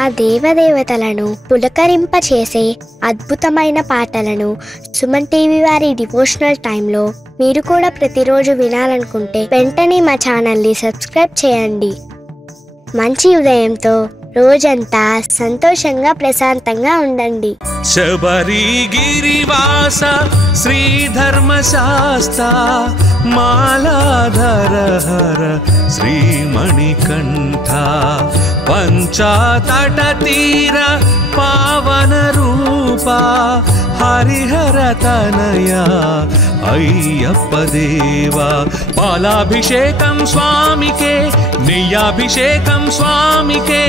ఆ దేవదేవతలను పులకరింపచేసే అద్భుతమైన పాటలను సుమన్ టీవీ వారి డివోషనల్ టైంలో మీరు కూడా ప్రతిరోజు వినాలనుకుంటే వెంటనే మా ఛానల్ని సబ్స్క్రైబ్ చేయండి. మంచి ఉదయంతో రోజంతా సంతోషంగా ప్రశాంతంగా ఉండండి. శబరిగిరివాస శ్రీధర్మశాస్త మాలాధర హర శ్రీమణికంఠ పంచాతట తీర పావన రూప హరిహర తనయ అయ్యప్ప దేవా. పాలాభిషేకం స్వామికే, నెయ్యాభిషేకం స్వామికే,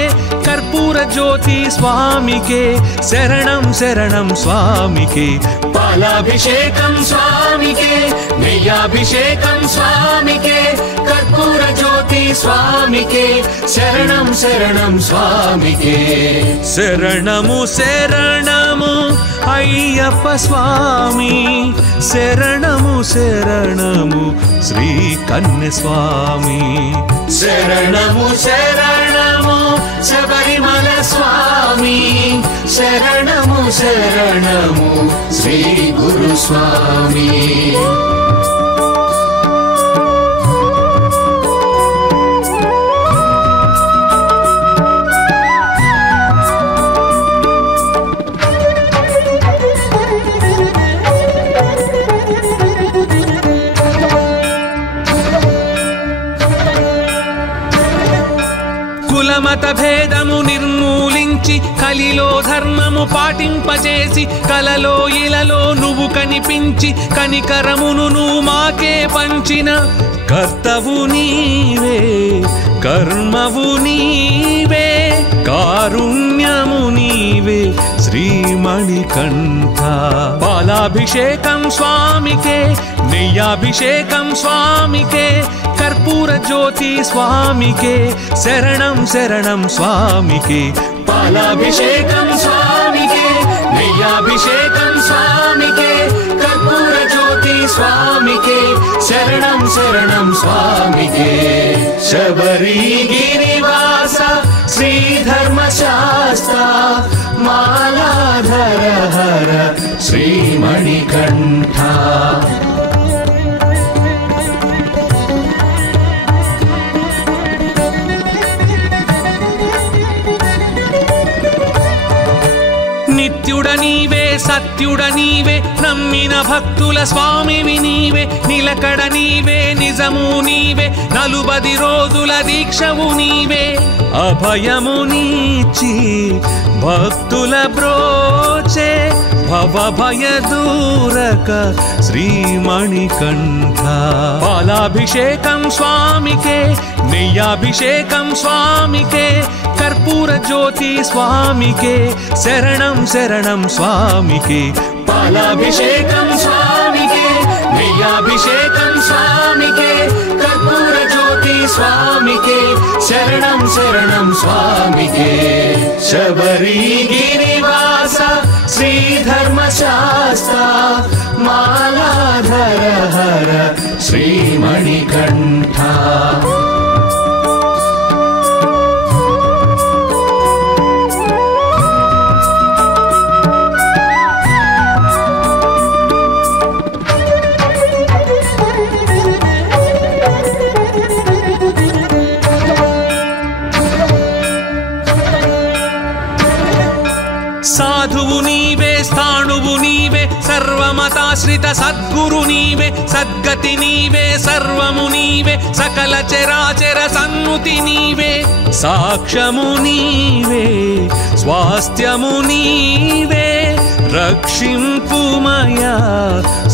కర్పూర జ్యోతి స్వామికే, శరణం శరణం స్వామికే. పాలాభిషేకం స్వామికే, నెయ్యాభిషేకం స్వామికే, కర్పూర జ్యోతి స్వామికే, శరణం శరణం స్వామికే. శరణము శరణము అయ్యప్ప స్వామి, శరణము శరణము శ్రీ కన్య స్వామి. శరణము శరణము శబరిమల స్వామి, శరణము శరణము శ్రీ గురు స్వామి. కులమత భేదము నిర్మూలించి కలిలో ధర్మము పాటింపజేసి కలలో ఇలలో నువ్వు కనిపించి కనికరమును నువ్వు మాకే పంచిన కర్తవు నీవే, కర్మవు నీవే, కారుణ్యము నీవే శ్రీమణికంఠ. పాలాభిషేకం స్వామికే, నెయ్యాభిషేకం స్వామికే, కర్పూర జ్యోతి స్వామికే, శరణం శరణం స్వామికే. పాలాభిషేకం స్వామికే, నెయ్యాభిషేకం స్వామికే, కర్పూర జ్యోతి స్వామికే, శరణం శరణం స్వామికే. శబరిగిరివాస శ్రీధర్మశాస్త మాలాధర హర శ్రీమణికంఠ. నిత్యుడ నీవే, సత్యుడ నీవే, నమ్మిన భక్తుల స్వామివి నీవే, నిలకడ నీవే, నిజము నీవే, 40 రోజుల దీక్షవు నీవే, అభయము నీచి భక్తుల బ్రోచే భవ భయ దూరక శ్రీమణికంఠ. పాలాభిషేకం స్వామికే, నెయ్యాభిషేకం స్వామికే, కర్పూర జ్యోతి స్వామికే, శరణం శరణం స్వామికే. పాలాభిషేకం స్వామికే, నెయ్యాభిషేకం స్వామికే, కర్పూర జ్యోతి స్వామికే, శరణం శరణం స్వామికే. శబరిగిరివాస శ్రీధర్మశాస్త మాలాధర హర శ్రీమణికంఠ. సాధువు నీవే, స్థాణువు నీవే, సర్వమతాశ్రిత సద్గురు నీవే, సద్గతి నీవే, సర్వము నీవే, సకల చరాచర సన్నుతి నీవే, సాక్ష్యము నీవే, స్వాస్థ్యము నీవే, రక్షింపుమయా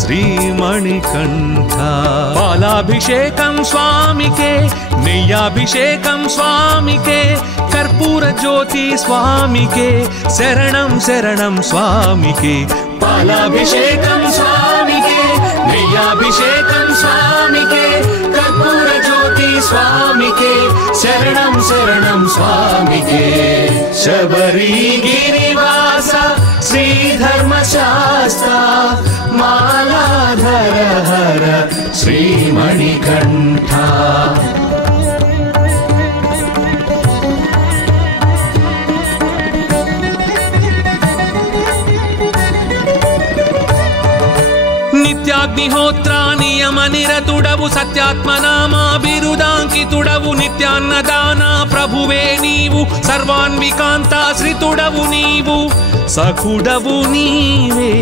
శ్రీమణికంఠ. పాలాభిషేకం స్వామికే, నెయ్యాభిషేకం స్వామికే, కర్పూర జ్యోతి స్వామికే, శరణం శరణం స్వామికే. పాలాభిషేకం స్వామికే, నెయ్యాభిషేకం స్వామికే, కర్పూర జ్యోతి స్వామికే, శరణం శరణం స్వామికే. శబరిగిరివాస శ్రీధర్మశాస్త మాలాధర హర శ్రీమణికంఠ. నిత్యాగ్నిహోత్ర నియమ నిరతుడవు సత్యాత్మనామా బిరుదాంకితుడవు నిత్యాన్నదాన ప్రభువే నీవు సర్వాన్వికాంతాశ్రితుడవు నీవు సఖుడవు నీవే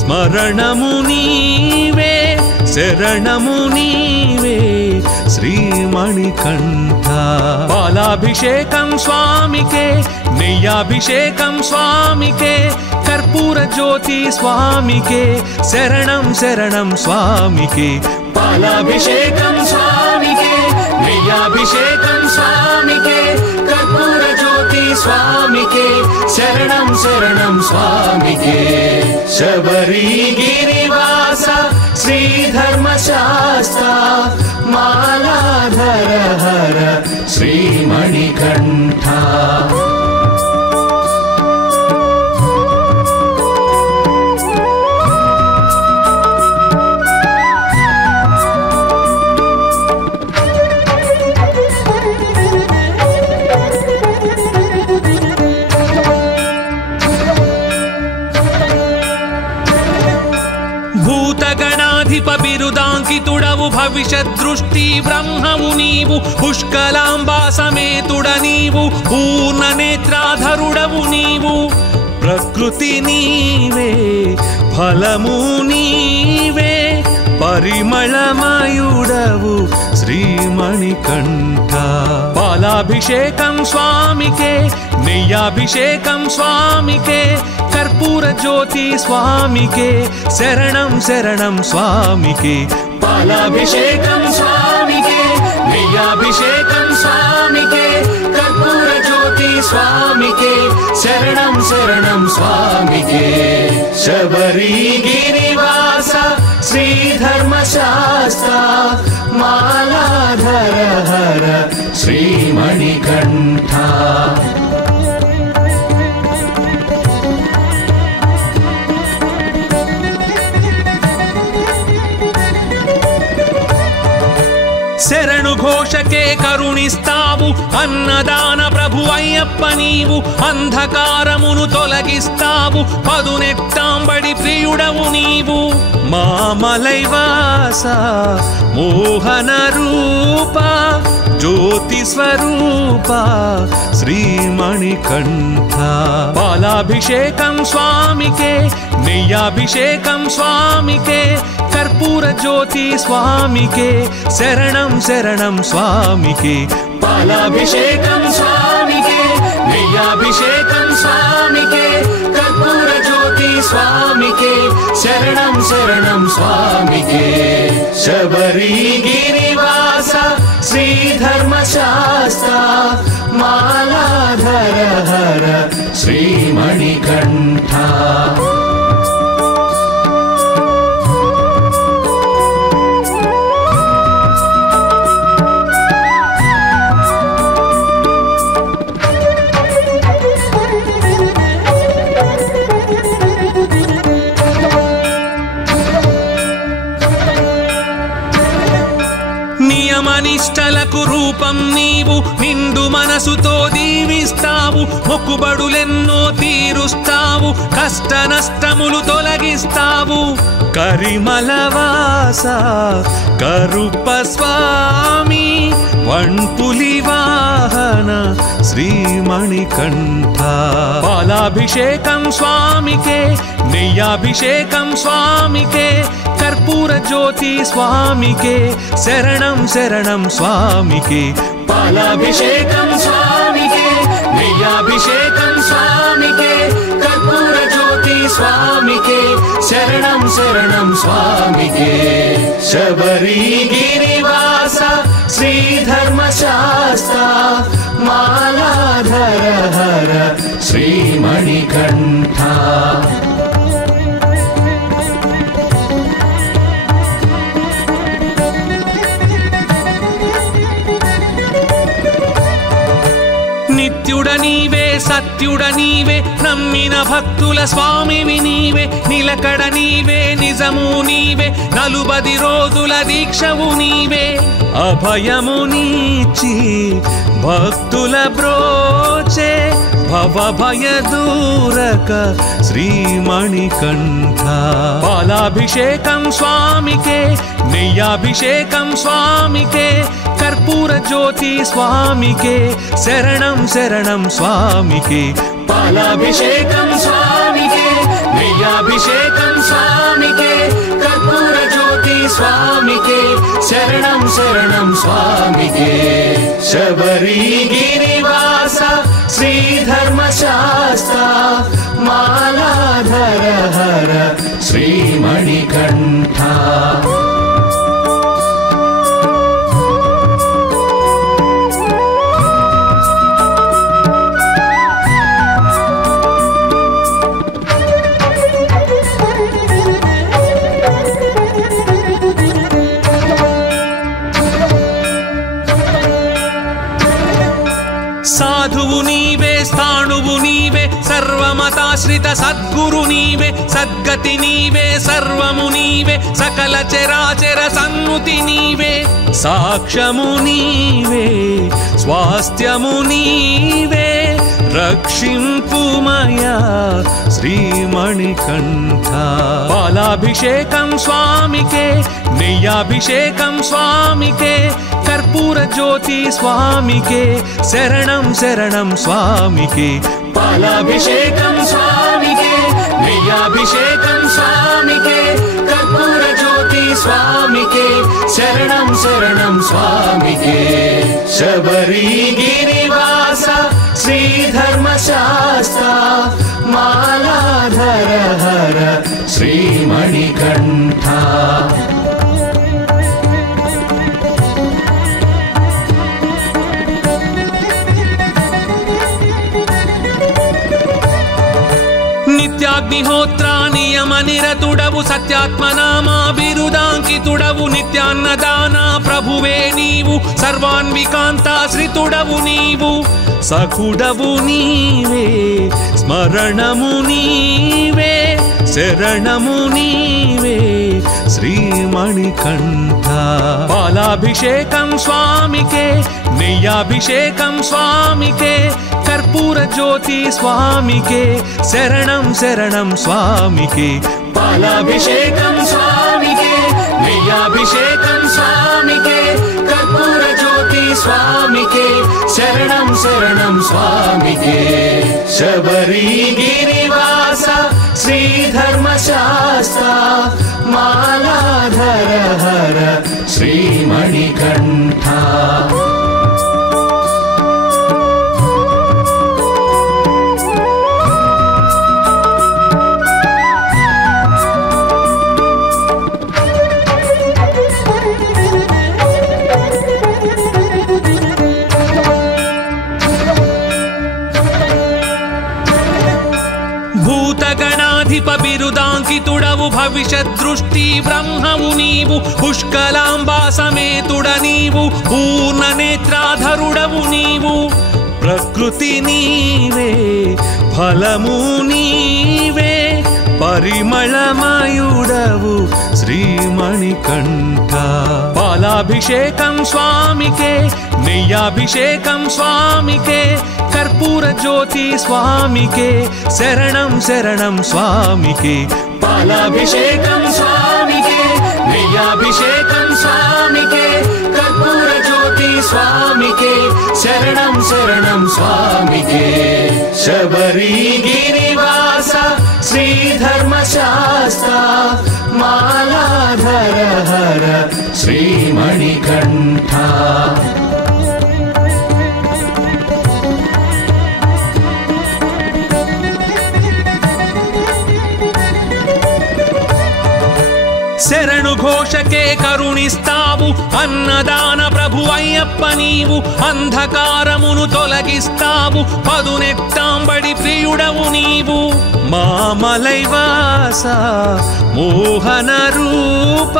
స్మరణము నీవే శరణము నీవే శ్రీమణికంఠ పాలాభిషేకం స్వామికే నెయ్యాభిషేకం స్వామికే కర్పూర జ్యోతి స్వామికే శరణం శరణం స్వామికే పాలాభిషేకం స్వామికే నెయ్యాభిషేకం స్వామికే కర్పూర జ్యోతి స్వామికే శరణం శరణం స్వామికే శబరిగిరివాస శ్రీధర్మశాస్త్ర మాలాధర హర శ్రీమణికంఠ బిరుదాంకితుడవు భవిష్యదృష్టి బ్రహ్మము నీవు పుష్కలాంబా సమేతుడ నీవు పూర్ణ నేత్రాధరుడవు నీవు ప్రకృతి నీవే ఫలము నీవే పరిమళమయుడవు శ్రీమణికంఠ పాలాభిషేకం స్వామికే నెయ్యాభిషేకం స్వామికే కర్పూర జ్యోతి స్వామికే శరణం శరణం స్వామికే పాలాభిషేకం స్వామికే నెయ్యాభిషేకం స్వామికే కర్పూర జ్యోతి స్వామికే శరణం శరణం స్వామికే శబరిగిరివాస శ్రీధర్మశాస్త్ర మాలాధర హర శ్రీమణికంఠ శరణు ఘోషకే కరుణిస్తావు అన్నదాన ప్రభు అయ్యప్ప నీవు అంధకారమును తొలగిస్తావు పదునెట్టాంబడి ప్రియుడవు నీవు మామలైవాస మోహన రూప జ్యోతి స్వరూప శ్రీమణికంఠ పాలాభిషేకం స్వామికే నెయ్యాభిషేకం స్వామికే కర్పూర జ్యోతి స్వామికే శరణం శరణం స్వామికే పాలాభిషేకం స్వామికే నెయ్యాభిషేకం స్వామికే కర్పూర జ్యోతి స్వామికే శరణం శరణం స్వామికే శబరిగిరివాస శ్రీధర్మశాస్త్ర మాలాధర హర శ్రీమణికంఠ నిష్టలకు రూపం నీవు నిండు మనసుతో దీవిస్తావు మొక్కుబడులెన్నో తీరుస్తావు కష్ట నష్టములు తొలగిస్తావు కరిమలవాస కరుప స్వామి వణ్పులి వాహన శ్రీమణికంఠ పాలాభిషేకం స్వామికే నెయ్యాభిషేకం స్వామికే కర్పూర జ్యోతి స్వామికే శరణం శరణం స్వామికే పాలాభిషేకం స్వామికే నెయ్యాభిషేకం స్వామికే కర్పూర జ్యోతి స్వామికే శరణం శరణం స్వామికే శబరిగిరివాస శ్రీధర్మశాస్త్ర మాలాధర హర శ్రీమణికంఠ నిత్యుడ నీవే సత్యుడ నీవే నమ్మిన భక్తుల స్వామివి నీవే నిలకడ నీవే నిజము నీవే నలుబది రోజుల దీక్షవు నీవే అభయము నీచి భక్తుల బ్రోచే భవభయదూరక శ్రీమణికంఠ పాలాభిషేకం స్వామికే నెయ్యాభిషేకం స్వామికే కర్పూర జ్యోతి స్వామికే శరణం శరణం స్వామికే పాలాభిషేకం స్వామికే నెయ్యాభిషేకం స్వామికే కర్పూర జ్యోతి స్వామికే శరణం శరణం స్వామికే శబరిగిరివాస శ్రీధర్మశాస్త్ర మాలాధర హర శ్రీమణికంఠ సాధువు నీవే స్థాణువు నీవే సర్వమతాశ్రిత సద్గురు నీవే సద్గతి నీవే సర్వము నీవే సకల చరాచర సన్నుతి నీవే సాక్ష్యము నీవే స్వాస్థ్యము నీవే రక్షింపుమయా శ్రీమణికంఠ పాలాభిషేకం స్వామికే నెయ్యాభిషేకం స్వామికే కర్పూర జ్యోతి స్వామికే శరణం శరణం స్వామికే పాలాభిషేకం స్వామికే నెయ్యాభిషేకం స్వామికే కర్పూర జ్యోతి స్వామికే శరణం శరణం స్వామికే శబరిగిరివాస శ్రీధర్మశాస్త్ర మాలాధర హర శ్రీమణికంఠ నిత్యాగ్నిహోత్ర నియమ నిరతుడవు సత్యాత్మనామా బిరుదాంకితుడవు నిత్యాన్నదాన ప్రభువే నీవు సర్వాన్వికాంతాశ్రితుడవు నీవు సఖుడవు నీవే స్మరణము నీవే శరణము నీవే శ్రీమణికంఠ పాలాభిషేకం స్వామికే నెయ్యాభిషేకం స్వామికే కర్పూర జ్యోతి స్వామికే శరణం శరణం స్వామికే పాలాభిషేకం స్వామికే నెయ్యాభిషేకం స్వామికే కర్పూర జ్యోతి స్వామికే శరణం శరణం స్వామికే శబరిగిరివాస శ్రీధర్మశాస్త్ర మాలాధర హర శ్రీమణికంఠ భూతగణాధిప బిరుదాంకితుడవు భవిష్యదృష్టి బ్రహ్మవు నీవు పుష్కలాంబా సమేతుడ నీవు పూర్ణ నేత్రాధరుడవు నీవు ప్రకృతి నీవే ఫలము నీవే పరిమళమయుడవు శ్రీమణికంఠ పాలాభిషేకం స్వామికే నెయ్యాభిషేకం స్వామికే కర్పూర జ్యోతి స్వామికే శరణం శరణం స్వామికే పాలాభిషేకం స్వామికే నెయ్యాభిషేకం స్వామికే కర్పూర జ్యోతి స్వామికే శరణం శరణం స్వామికే శబరిగిరివాస శ్రీధర్మశాస్త్ర మాలాధర హర శ్రీమణికంఠ శరణు ఘోషకే కరుణిస్తావు అన్నదాన ప్రభు అయ్యప్ప నీవు అంధకారమును తొలగిస్తావు పదునెత్తాంబడి ప్రియుడవు నీవు మామలైవాస మోహన రూప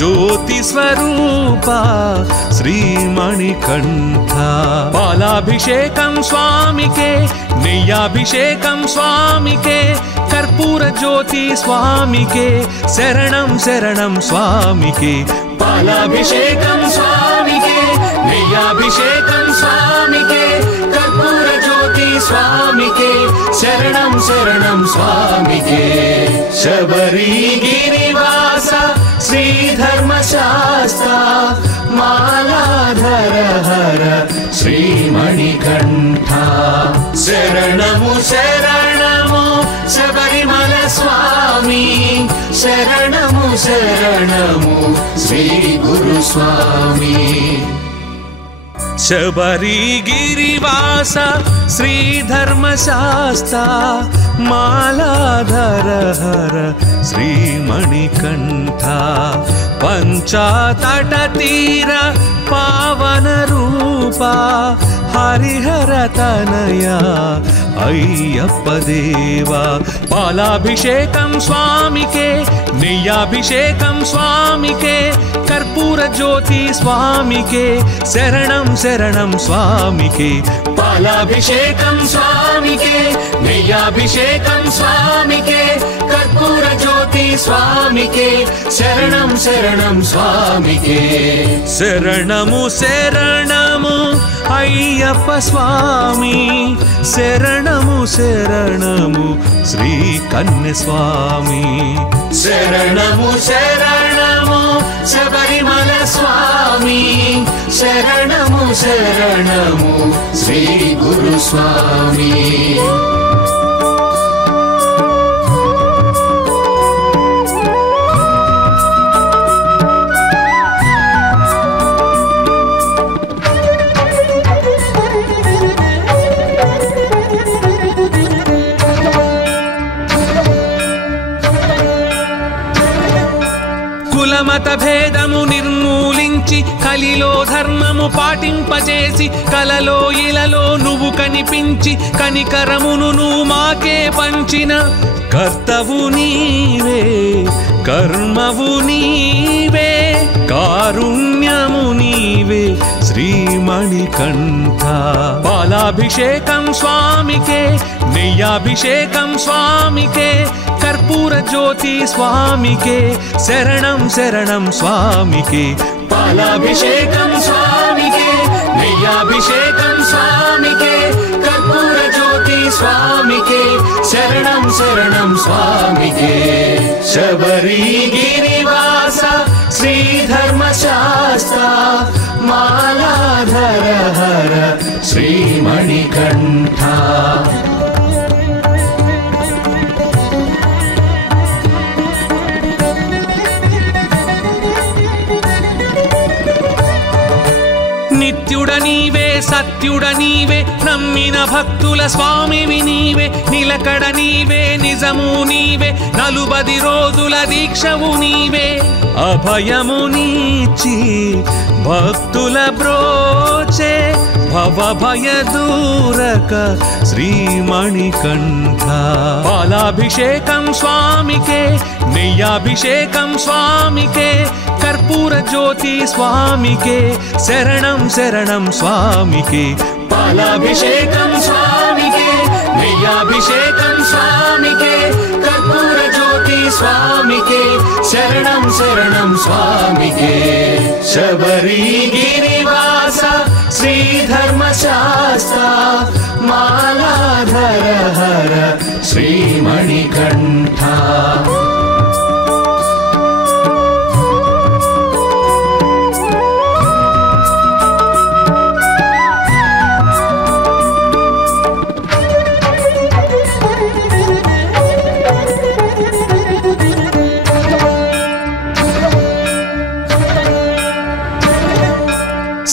జ్యోతి స్వరూప శ్రీమణికంఠ పాలాభిషేకం స్వామికే నెయ్యాభిషేకం స్వామికే కర్పూర జ్యోతి స్వామికే శరణం శరణం స్వామికే పాలాభిషేకం స్వామికే నెయ్యాభిషేకం స్వామికే కర్పూర జ్యోతి స్వామి शरणं स्वामिके शबरीगिरिवास श्रीधर्मशास्ता मालाधर हर श्रीमणिकण्ठा शरणमु शरणमु शबरिमल स्वामी शरणमु शरणमु श्री गुरु स्वामी शबरीगिरिवास श्रीधर्मशास्ता मालाधर हर श्रीमणिकण्ठा पंचातटतीर पावन रूपा हरिहर तनया अय्यप्प देवा पालाभिषेकं स्वामिके नेय्याभिषेकं स्वामिके कर्पूर ज्योति स्वामिके शरणं शरणं स्वामिके पालाभिषेकं स्वामिके नेय्याभिषेकं स्वामिके कर्पूर ज्योति स्वामिके शरणं शरणं स्वामिके शरणमु शरणमु अय्यप्प स्वामी शरणमु शरणमु श्री कन्या स्वामी शरणमु शरणमु शबरिमल स्वामी शरणमु शरणमु श्री गुरु स्वामी మత భేదము నిర్మూలించి కలిలో ధర్మము పాటింపజేసి కలలో ఇలలో నువ్వు కనిపించి కనికరమును నువ్వు మాకే పంచిన కర్తవు నీవే కర్మవు నీవే కారుణ్యము నీవే శ్రీమణికంఠ పాలాభిషేకం స్వామికే నెయ్యాభిషేకం స్వామికే कर्पूर ज्योति स्वामिके शरणं शरणं स्वामिके पालाभिषेकं स्वामिके नेय्याभिषेकं स्वामिके कर्पूर ज्योति स्वामिके शरणं शरणं स्वामिके शबरीगिरिवास श्रीधर्मशास्ता मालाधर हर श्रीमणिकण्ठा నిత్యుడ నీవే సత్యుడ నీవే నమ్మిన భక్తుల స్వామివి నీవే నిలకడ నీవే నిజము నీవే నలుబది రోజుల దీక్షవు నీవే అభయము నీచి భక్తుల బ్రోచే భవ భయ దూరక శ్రీమణికంఠ పాలాభిషేకం స్వామికే నెయ్యాభిషేకం స్వామికే कर्पूर ज्योति स्वामिके शरणं शरणं स्वामिके पालाभिषेकं स्वामिके नेय्याभिषेकं स्वामिके कर्पूर ज्योति स्वामिके शरणं शरणं स्वामिके शबरीगिरिवास श्रीधर्मशास्ता मालाधर हर श्रीमणिकण्ठा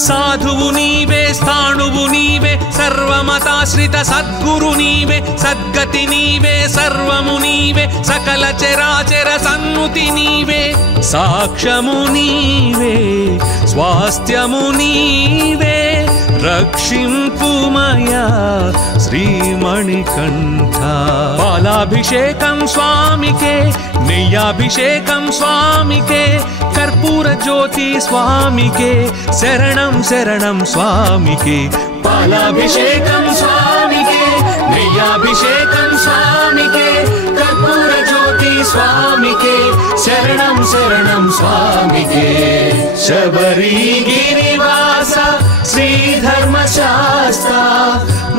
సాధువు నీవే స్థాణువు నీవే సర్వమతాశ్రిత సద్గురు నీవే సద్గతి నీవే సర్వము నీవే సకల చరాచర సన్నుతి నీవే సాక్ష్యము నీవే స్వాస్థ్యము నీవే రక్షింపుమయా శ్రీమణికంఠ పాలాభిషేకం స్వామికే నెయ్యాభిషేకం స్వామికే कर्पूर ज्योति स्वामिके शरणं शरणं स्वामिके पालाभिषेकं स्वामिके नेय्याभिषेकं स्वामिके कर्पूर ज्योति स्वामिके शरणं शरणं स्वामिके शबरीगिरिवास श्रीधर्मशास्ता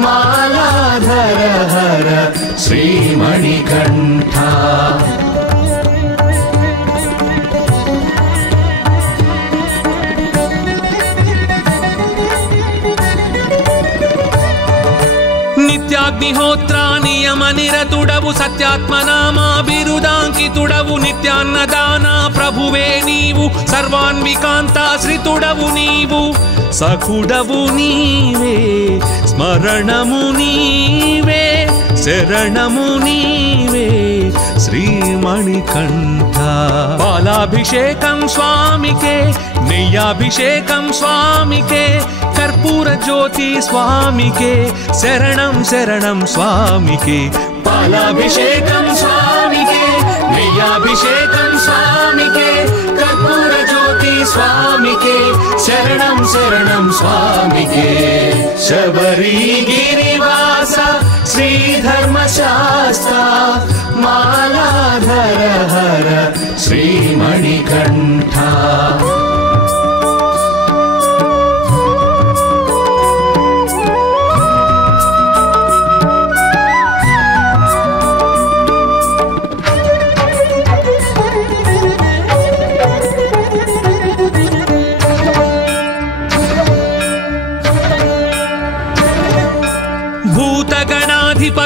मालाधर हर श्री నిత్యాగ్నిహోత్ర నియమ నిరతుడవు సత్యాత్మనామా బిరుదాంకితుడవు నిత్యాన్నదాన ప్రభువే నీవు సర్వాన్వికాంతాశ్రితుడవు నీవు సఖుడవు నీవే స్మరణము నీవే శరణము నీవే శ్రీమణికంఠ పాలాభిషేకం స్వామికే నెయ్యాభిషేకం స్వామికే కర్పూర జ్యోతి స్వామికే శరణం శరణం స్వామికే పాలాభిషేకం స్వామికే నెయ్యాభిషేకం స్వామికే కర్పూర జ్యోతి స్వామికే శరణం శరణం స్వామికే శబరిగిరివాస శ్రీధర్మశాస్త్ర మాలాధర హర శ్రీమణికంఠ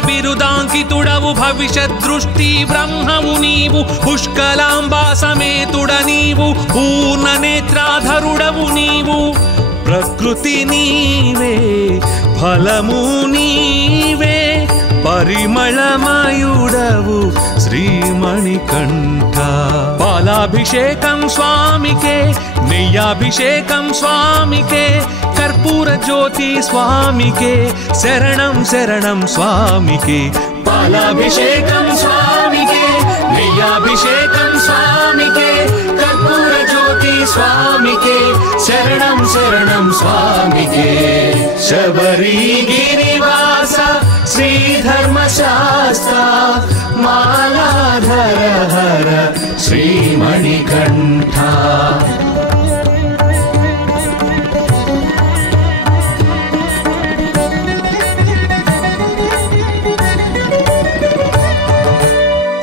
బిరుదాంకితుడవు భవిష్యత్ దృష్టి బ్రహ్మవు నీవు పుష్కలాంబా సమేతుడ నీవు పూర్ణ నేత్రాధరుడవు నీవు ప్రకృతి నీవే ఫలము నీవే పరిమళమయుడవు శ్రీమణికంఠ పాలాభిషేకం స్వామికే నెయ్యాభిషేకం స్వామికే కర్పూర జ్యోతి స్వామికే శరణం శరణం స్వామికే పాలాభిషేకం స్వామికే నెయ్యాభిషేకం స్వామికే కర్పూర జ్యోతి స్వామికే శరణం శరణం స్వామికే శబరిగిరివాస శ్రీధర్మశాస్త్ర మాలాధర హర శ్రీమణికంఠ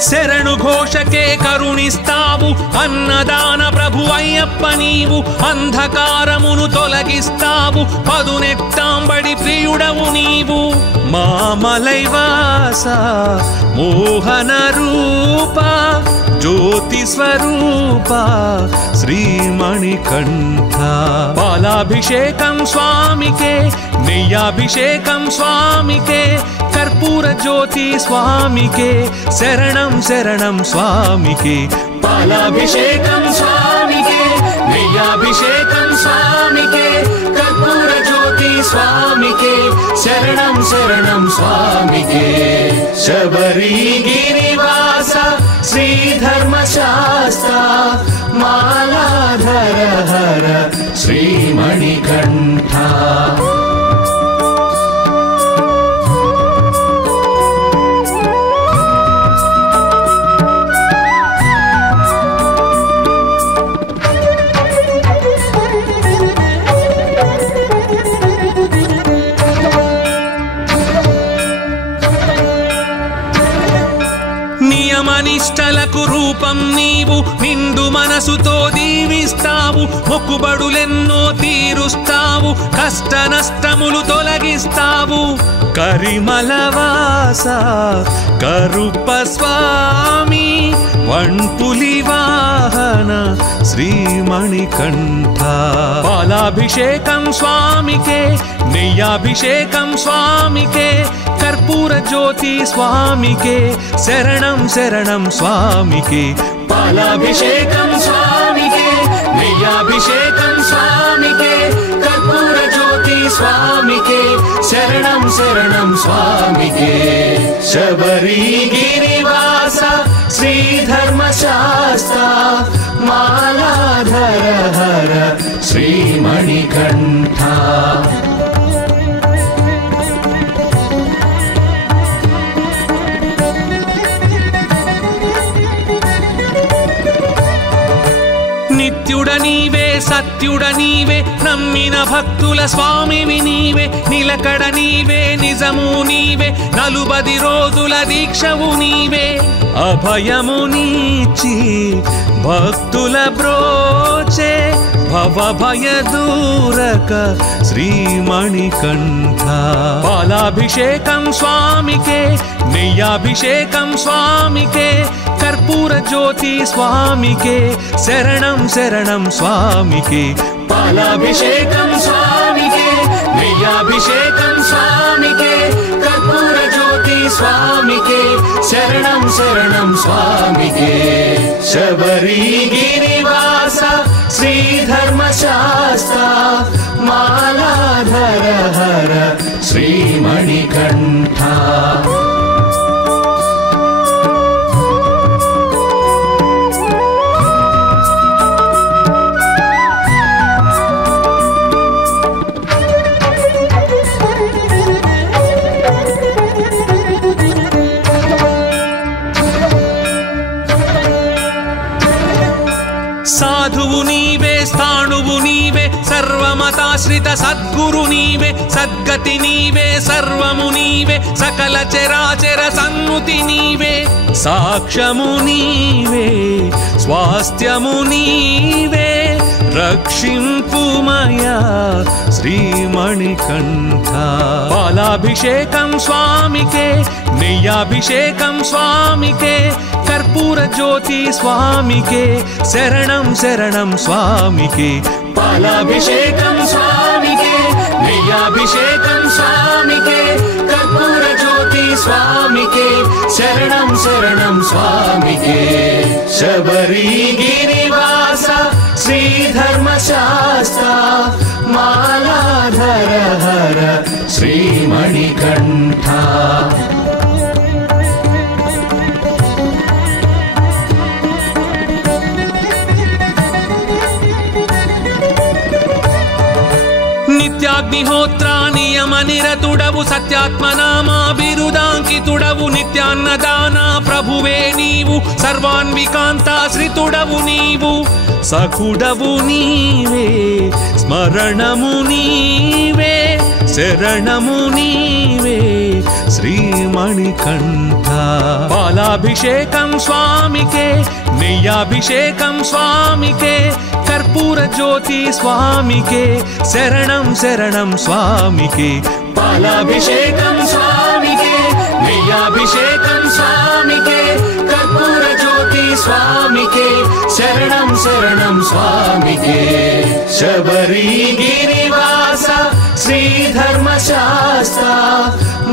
శరణు ఘోషకే కరుణిస్తావు అన్నదాన ప్రభు అయ్యప్ప నీవు అంధకారమును తొలగిస్తావు పదునెట్టాంబడి ప్రియుడవు నీవు మామలైవాస మోహన రూప జ్యోతి స్వరూప శ్రీమణికంఠ పాలాభిషేకం స్వామికే నెయ్యాభిషేకం స్వామికే కర్పూర జ్యోతి స్వామికే శరణం శరణం స్వామికే పాలాభిషేకం స్వామికే నెయ్యాభిషేకం స్వామికే కర్పూర జ్యోతి స్వామికే శరణం శరణం స్వామికే శబరిగిరివాస శ్రీధర్మశాస్త్ర మాలాధర హర శ్రీమణికంఠ నిష్టలకు రూపం నీవు నిండు మనసుతో దీవిస్తావు మొక్కుబడులెన్నో తీరుస్తావు కష్ట నష్టములు తొలగిస్తావు కరిమలవాస కరుప స్వామి వణ్పులి వాహన శ్రీమణికంఠ పాలాభిషేకం స్వామికే నెయ్యాభిషేకం స్వామికే కర్పూర జ్యోతి స్వామికే శరణం శరణం స్వామికే పాలాభిషేకం స్వామికే నెయ్యాభిషేకం స్వామికే కర్పూర జ్యోతి స్వామికే శరణం శరణం స్వామికే శబరిగిరివాస శ్రీధర్మశాస్త్ర మాలాధర హర శ్రీమణికంఠ నిత్యుడ నీవే సత్యుడ నీవే నమ్మిన భక్తుల స్వామివి నీవే నిలకడ నీవే నిజము నీవే నలుబది రోజుల దీక్షవు నీవే అభయము నీచి భక్తుల బ్రోచే భవ భయ దూరక శ్రీమణికంఠ పాలాభిషేకం స్వామికే నెయ్యాభిషేకం స్వామికే కర్పూర జ్యోతి స్వామికే శరణం శరణం స్వామికే పాలాభిషేకం స్వామికే నెయ్యాభిషేకం స్వామికే కర్పూర జ్యోతి స్వామికే శరణం శరణం స్వామికే శబరిగిరివాస శ్రీధర్మశాస్త్ర మాలాధర హర శ్రీమణికంఠ సాధువు నీవే స్థాణువు నీవే సర్వమతాశ్రిత సద్గురు నీవే సద్గతి నీవే సర్వము నీవే సకల చరాచర సన్నుతి నీవే సాక్ష్యము నీవే స్వాస్థ్యము నీవే రక్షింపుమయా శ్రీమణికంఠ పాలాభిషేకం స్వామికే నెయ్యాభిషేకం స్వామికే కర్పూర జ్యోతి స్వామికే శరణం శరణం స్వామికే పాలాభిషేకం స్వామికే నెయ్యాభిషేకం స్వామికే కర్పూర జ్యోతి స్వామికే శరణం శరణం స్వామికే శబరిగిరివాస శ్రీధర్మశాస్త్ర మాలాధర హర శ్రీమణికంఠ నిత్యాగ్నిహోత్ర నియమ నిరతుడవు సత్యాత్మనామా బిరుదాంకితుడవు నిత్యాన్నదాన ప్రభువే నీవు సర్వాన్వికాంతాశ్రితుడవు నీవు సఖుడవు నీవే స్మరణము నీవే శరణము నీవే శ్రీమణికంఠ పాలాభిషేకం స్వామికే నెయ్యాభిషేకం స్వామికే కర్పూర జ్యోతి స్వామికే శరణం శరణం స్వామికే పాలాభిషేకం స్వామికే నెయ్యాభిషేకం స్వామికే కర్పూర జ్యోతి స్వామికే శరణం శరణం స్వామికే శబరిగిరివాస శ్రీధర్మశాస్త్ర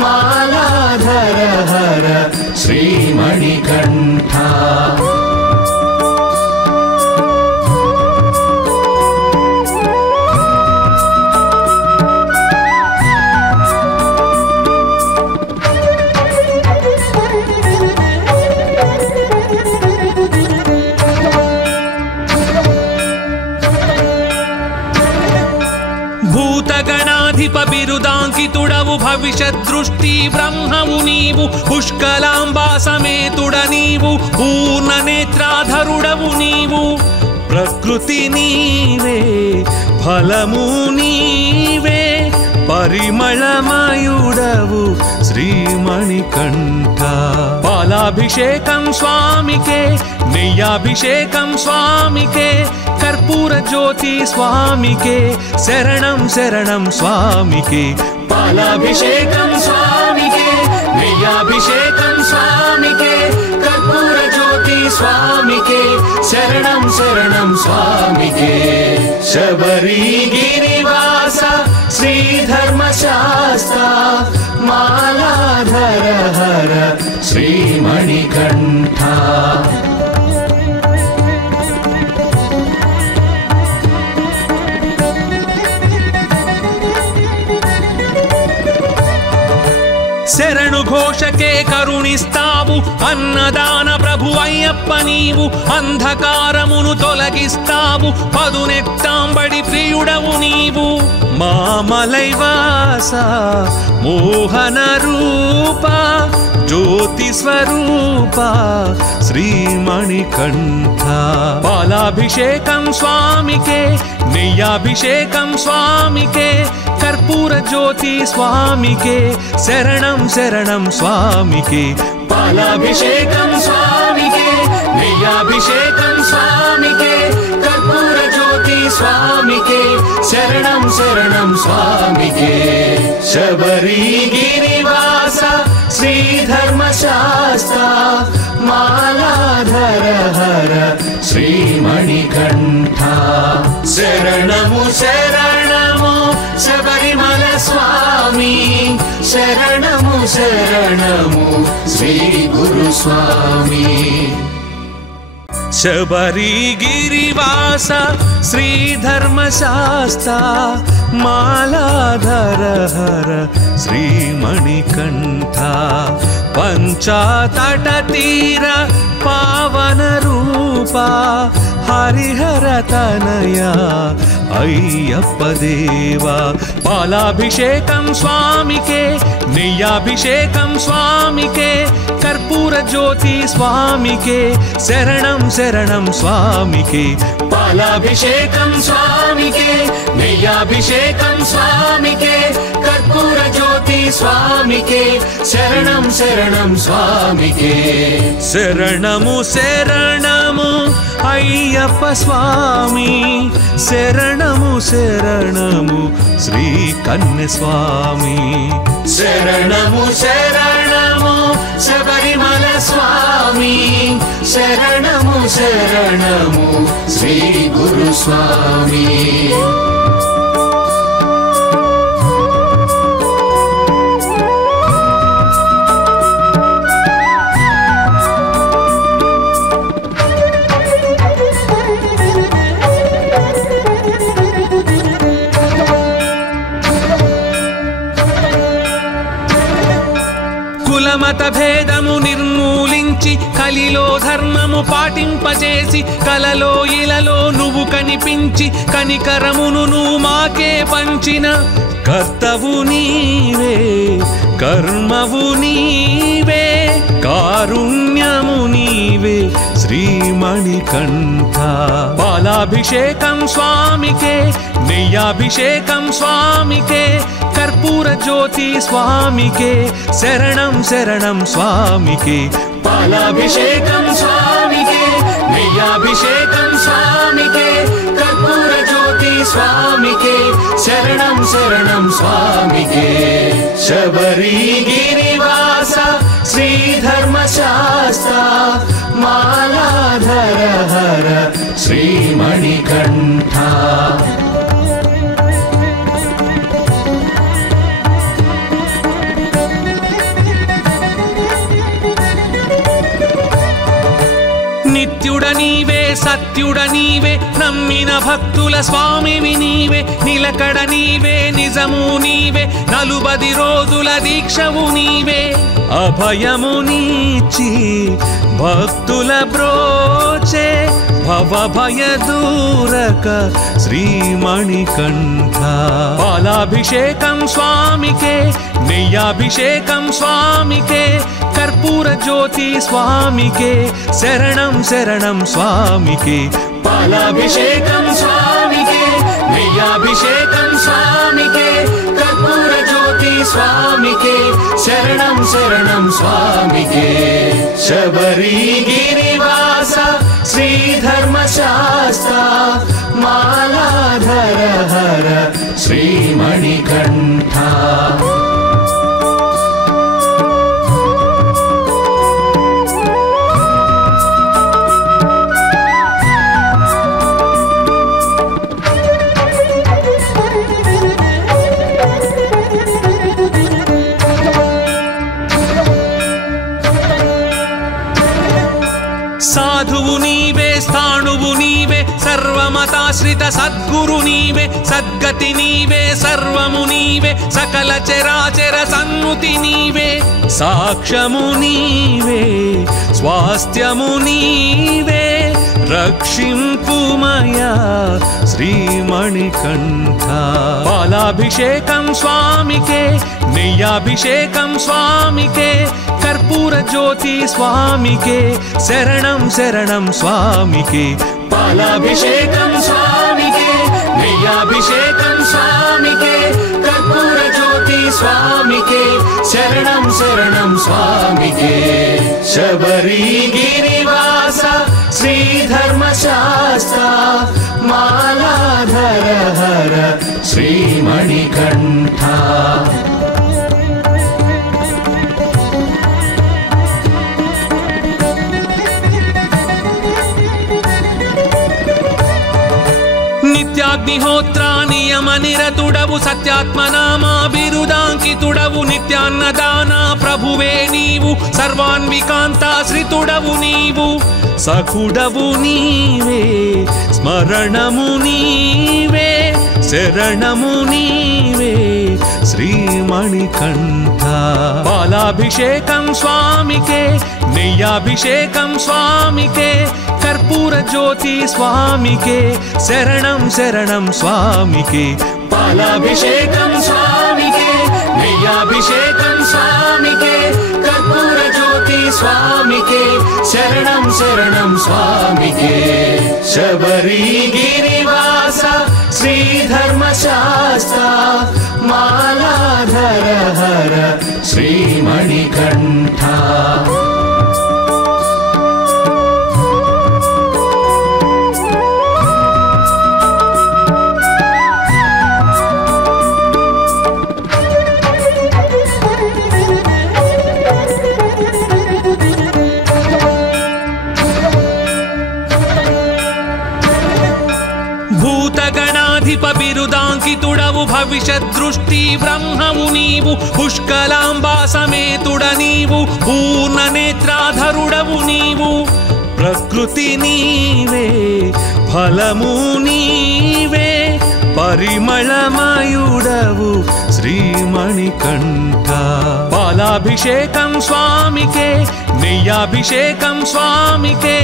మాలాధర హర శ్రీమణికంఠ భూతగణాధిప బిరుదాంకితుడవు భవిష్యత్ దృష్టి బ్రహ్మవు నీవు పుష్కలాంబా సమేతుడ నీవు పూర్ణ నేత్రాధరుడవు నీవు ప్రకృతి నీవే ఫలము నీవే పరిమళమయుడవు శ్రీమణికంఠ పాలాభిషేకం స్వామికే నెయ్యాభిషేకం స్వామికే కర్పూర జ్యోతి స్వామికే శరణం శరణం స్వామికే పాలాభిషేకం స్వామికే నెయ్యాభిషేకం స్వామికే కర్పూర జ్యోతి స్వామికే శరణం శరణం స్వామికే శబరిగిరివాస శ్రీధర్మశాస్త్ర మాలాధర హర శ్రీమణికంఠ శరణు ఘోషకే కరుణిస్తావు అన్నదాన ప్రభు అయ్యప్ప నీవు అంధకారమును తొలగిస్తావు పదునెత్తాంబడి ప్రియుడవు నీవు మామలైవాస మోహన రూప జ్యోతి స్వరూప శ్రీమణికంఠ పాలాభిషేకం స్వామికే నెయ్యాభిషేకం స్వామికే కర్పూర జ్యోతి స్వామికే శరణం శరణం స్వామికే పాలాభిషేకం స్వామికే నెయ్యాభిషేకం స్వామికే కర్పూర జ్యోతి స్వామికే శరణం శరణం స్వామికే శబరిగిరివాస శ్రీధర్మశాస్త్ర మాలాధర హర శ్రీమణికంఠ శరణము శరణము శబరిమల స్వామి శరణము శరణము శ్రీ గురు స్వామి శబరిగిరివాస శ్రీధర్మశాస్త్ర మాలాధర హర శ్రీమణికంఠ పంచతట తీర పావన రూప హరిహర తనయ అయ్యప్ప దేవా పాలాభిషేకం స్వామికే నెయ్యాభిషేకం స్వామికే కర్పూర జ్యోతి స్వామికే శరణం శరణం స్వామికే పాలాభిషేకం స్వామికే నెయ్యాభిషేకం స్వామికే కర్పూర జ్యోతి స్వామికే శరణం శరణం స్వామికే శరణము శరణము అయ్యప్ప స్వామి శరణము శరణము శ్రీ కన్య స్వామి శరణము శరణము శబరిమల స్వామి శరణము శరణము శ్రీ గురు స్వామి మత భేదము నిర్మూలించి కలిలో ధర్మము పాటింపజేసి కలలో ఇలలో నువ్వు కనిపించి కనికరమును నువ్వు మాకే పంచిన కర్తవు నీవే కర్మవు నీవే కారుణ్యము నీవే శ్రీమణికంఠ పాలాభిషేకం స్వామికే నెయ్యాభిషేకం స్వామికే కర్పూర జ్యోతి స్వామికే శరణం శరణం స్వామికే పాలాభిషేకం స్వామికే నెయ్యాభిషేకం స్వామికే కర్పూర జ్యోతి స్వామికే శరణం శరణం స్వామికే శబరిగిరివాస శ్రీధర్మశాస్త్ర మాలాధర హర శ్రీమణికంఠ నిత్యుడ నీవే సత్యుడ నీవే నమ్మిన భక్తుల స్వామివి నీవే నిలకడ నీవే నిజము నీవే నలుబది రోజుల దీక్షవు నీవే అభయము నీచి భక్తుల బ్రోచే భవ భయ దూరక శ్రీమణికంఠ పాలాభిషేకం స్వామికే నెయ్యాభిషేకం స్వామికే కర్పూర జ్యోతి స్వామికే శరణం శరణం స్వామికే పాలాభిషేకం స్వామికే నెయ్యాభిషేకం స్వామికే కర్పూర జ్యోతి స్వామికే శరణం శరణం స్వామికే శబరిగిరివాస శ్రీధర్మశాస్త్ర మాలాధర హర శ్రీమణికంఠ సాధువు నీవే స్థాణువు నీవే సర్వమతాశ్రిత సద్గురు నీవే సద్గతి నీవే సర్వము నీవే సకల చరాచర సన్నుతి నీవే సాక్ష్యము నీవే స్వాస్థ్యము నీవే రక్షింపుమయా శ్రీమణికంఠ. పాలాభిషేకం స్వామికే, నెయ్యాభిషేకం స్వామికే, కర్పూర జ్యోతి స్వామికే, శరణం శరణం స్వామికే. పాలాభిషేకం స్వామికే, నెయ్యాభిషేకం స్వామికే, కర్పూర జ్యోతి స్వామికే, శరణం శరణం స్వామికే. శబరిగిరివాస శ్రీధర్మశాస్త్ర మాలాధర హర శ్రీమణికంఠ. నిత్యాగ్నిహోత్ర నియమ నిరతుడవు, సత్యాత్మనామా బిరుదాంకితుడవు, నిత్యాన్నదాన ప్రభువే నీవు, సర్వాన్వికాంతాశ్రితుడవు నీవు. సఖుడవు నీవే, స్మరణము నీవే, శరణము నీవే శ్రీమణికంఠ. పాలాభిషేకం స్వామికే, నెయ్యాభిషేకం స్వామికే, కర్పూర జ్యోతి స్వామికే, శరణం శరణం స్వామికే. పాలాభిషేకం స్వామికే, నెయ్యాభిషేకం స్వామికే, కర్పూర జ్యోతి స్వామికే, శరణం శరణం స్వామికే. శబరిగిరివాస శ్రీధర్మశాస్త్ర మాలాధర హర శ్రీమణికంఠ. భూతగణాధిప బిరుదాంకితుడవు, భవిష్యత్ దృష్టి బ్రహ్మము నీవు, పుష్కలాంబా సమేతుడ నీవు, పూర్ణ నేత్రాధరుడవు నీవు. ప్రకృతి నీవే, ఫలము నీవే, పరిమళమయుడవు శ్రీమణికంఠ. పాలాభిషేకం స్వామికే, నెయ్యాభిషేకం స్వామికే,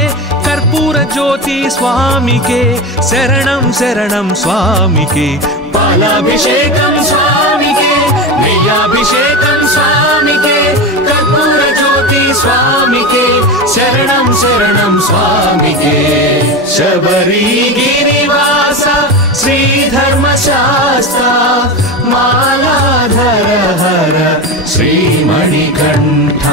కర్పూర జ్యోతి స్వామికే, శరణం శరణం స్వామికే. పాలాభిషేకం స్వామికే, నెయ్యాభిషేకం స్వామికే, కర్పూర జ్యోతి స్వామికే, శరణం శరణం స్వామికే. శబరిగిరివాస శ్రీధర్మశాస్త్ర మాలాధర హర శ్రీమణికంఠ.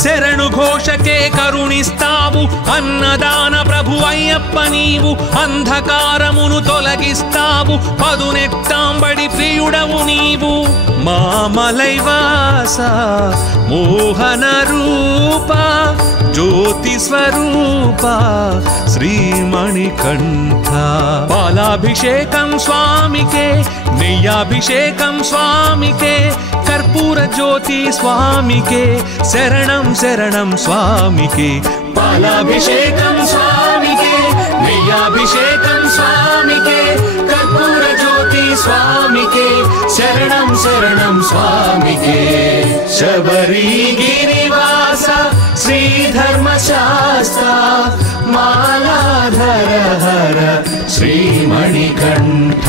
శరణు ఘోషకే కరుణిస్తావు, అన్నదాన ప్రభు అయ్యప్ప నీవు, అంధకారమును తొలగిస్తావు, పదునెట్టాంబడి ప్రియుడవు నీవు. మామలైవాస మోహన రూప, జ్యోతి స్వరూప శ్రీమణికంఠ. పాలాభిషేకం స్వామికే, నెయ్యాభిషేకం స్వామికే, కర్పూర జ్యోతి స్వామికే, శరణం శరణం స్వామికే. పాలాభిషేకం స్వామికే, నెయ్యాభిషేకం స్వామికే, కర్పూర జ్యోతి స్వామికే, శరణం శరణం స్వామికే. శబరిగిరివాస శ్రీధర్మశాస్త్ర మాలాధర హర శ్రీమణికంఠ.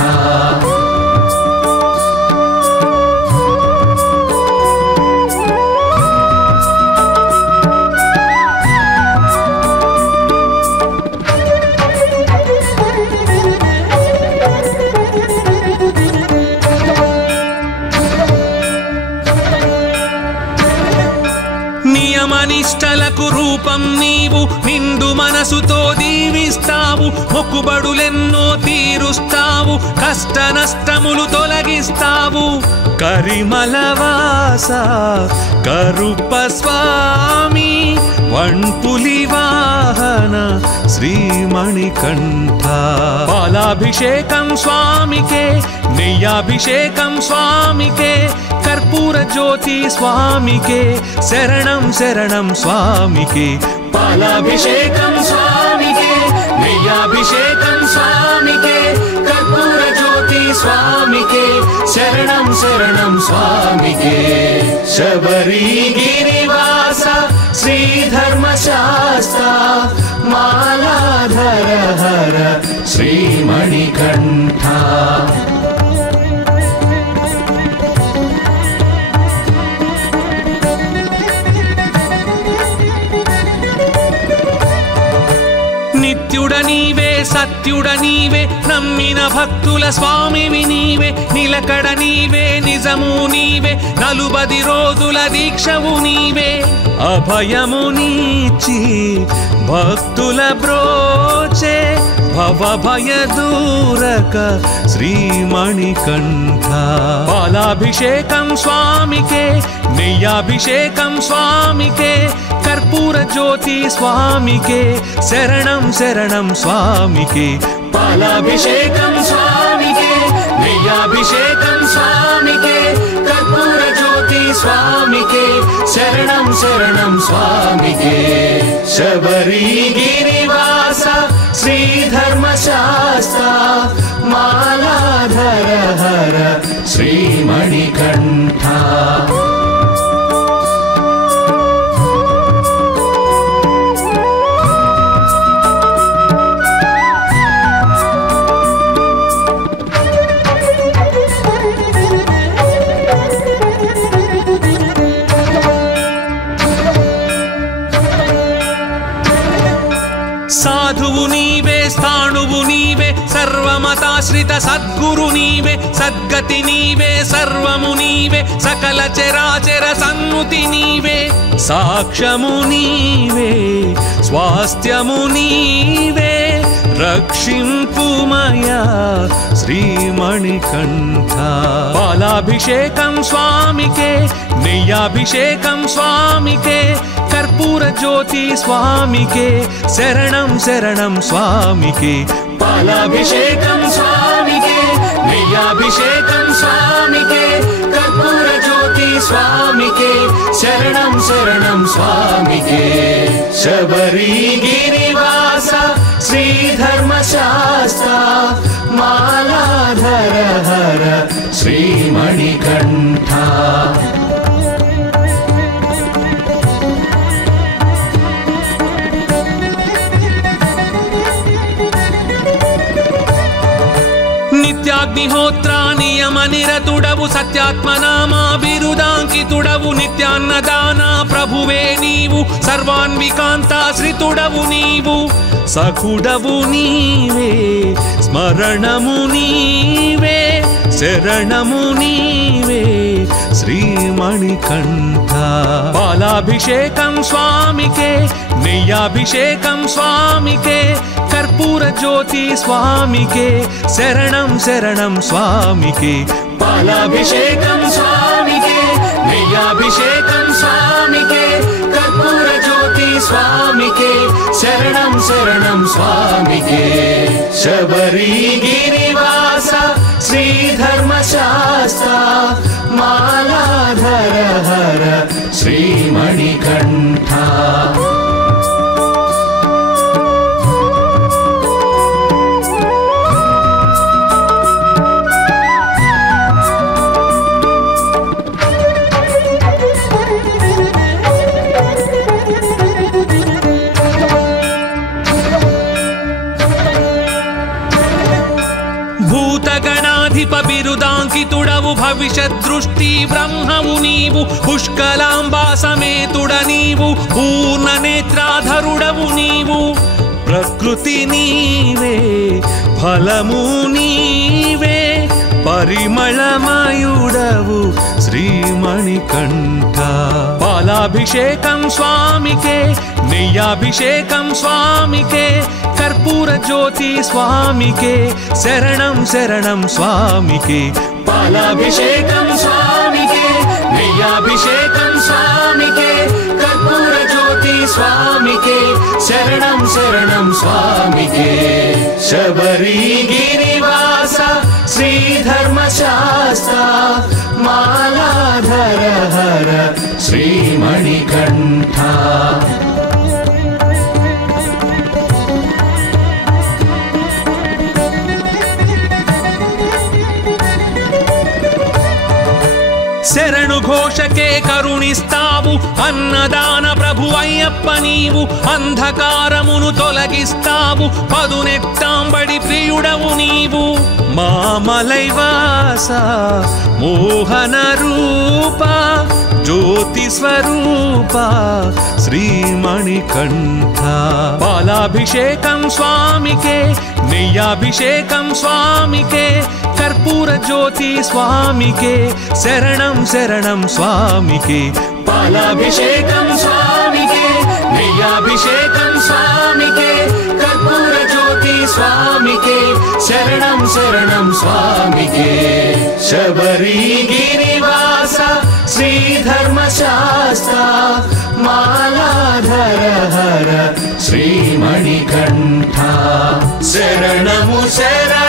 నియమనిష్టలకు రూపం నీవు, నిండు మనసుతో దీవిస్తావు, మొక్కుబడులెన్నో తీరుస్తావు, కష్ట నష్టములు తొలగిస్తావు. కరిమలవాస కరుప స్వామి, వణ్పులి వాహన శ్రీమణికంఠ. పాలాభిషేకం స్వామికే, నెయ్యాభిషేకం స్వామికే, కర్పూర జ్యోతి స్వామికే, శరణం శరణం స్వామికే. పాలాభిషేకం స్వామికే, నెయ్యాభిషేకం స్వామికే, కర్పూర జ్యోతి स्वामिके शरणं शरणं स्वामिके शबरीगिरिवास श्रीधर्मशास्ता मालाधर हर श्रीमणिकण्ठा నిత్యుడ నీవే సత్యుడ నీవే నమ్మిన భక్తుల స్వామివి నీవే నిలకడ నీవే నిజము నీవే నలుబది రోజుల దీక్షవు నీవే అభయము నీచి భక్తుల బ్రోచే భవ భయ దూరక శ్రీమణికంఠ పాలాభిషేకం స్వామికే నెయ్యాభిషేకం స్వామికే कर्पूर ज्योति स्वामिके शरणं शरणं स्वामिके पालाभिषेकं स्वामिके नेय्याभिषेकं स्वामिके कर्पूर ज्योति स्वामिके शरणं शरणं स्वामिके शबरीगिरिवास श्रीधर्मशास्ता मालाधर हर श्रीमणिकण्ठा साधुवु नीवे स्थाणुवु नीवे सर्वमताश्रित सद्गुरु नीवे सद्गति नीवे सर्वमु नीवे सकल चराचर सन्नुति नीवे साक्ष्यमु नीवे स्वास्थ्यमु नीवे रक्षिंपुमया श्रीमणिकण्ठ पालाभिषेकं स्वामिके नेय्याभिषेकं स्वामिके कर्पूर ज्योति स्वामिके शरणं शरणं स्वामिके पालाभिषेकं स्वामिके नेय्याभिषेकं स्वामिके कर्पूर ज्योति स्वामिके शरणं शरणं स्वामिके शबरीगिरिवास श्रीधर्मशास्ता मालाधर हर श्रीमणिकण्ठा నిత్యాగ్నిహోత్ర నియమ నిరతుడవు సత్యాత్మనామా బిరుదాంకితుడవు నిత్యాన్నదాన ప్రభువే నీవు సర్వాన్వికాంతాశ్రితుడవు నీవు సఖుడవు నీవే స్మరణము నీవే శరణము నీవే శ్రీమణికంఠ పాలాభిషేకం స్వామికే నెయ్యాభిషేకం స్వామికే कर्पूर ज्योति स्वामिके शरणं शरणं स्वामिके पालाभिषेकं स्वामिके नेय्याभिषेकं स्वामिके कर्पूर ज्योति स्वामिके शरणं शरणं स्वामिके शबरीगिरिवास श्रीधर्मशास्ता मालाधर हर श्रीमणिकण्ठा బిరుదాంకితుడవు భవిష్యత్ దృష్టి బ్రహ్మవు నీవు పుష్కలాంబా సమేతుడ నీవు పూర్ణ నేత్రాధరుడవు నీవు ప్రకృతి నీవే ఫలము నీవే పరిమళమయుడవు శ్రీమణికంఠ పాలాభిషేకం స్వామికే నెయ్యాభిషేకం స్వామికే कर्पूर ज्योति स्वामिके शरणं शरणं स्वामिके पालाभिषेकं स्वामिके नेय्याभिषेकं स्वामिके कर्पूर ज्योति स्वामिके शरणं शरणं स्वामिके शबरीगिरिवास श्रीधर्मशास्ता मालाधर हर श्रीमणिकण्ठा ఘోషకే కరుణిస్తావు అన్నదాన ప్రభు అయ్యప్ప నీవు అంధకారమును తొలగిస్తావు పదునెట్టాంబడి ప్రియుడవు నీవు మామలైవాస మోహన రూప జ్యోతి స్వరూప శ్రీమణికంఠ పాలాభిషేకం స్వామికే నెయ్యాభిషేకం స్వామికే కర్పూర జ్యోతి స్వామికే శరణం శరణం స్వామికే పాలాభిషేకం స్వామికే నెయ్యాభిషేకం స్వామికే కర్పూర జ్యోతి స్వామికే శరణం శరణం స్వామికే శబరిగిరివాస శ్రీధర్మశాస్త్ర మాలాధర హర శ్రీమణికంఠ శరణము శరణ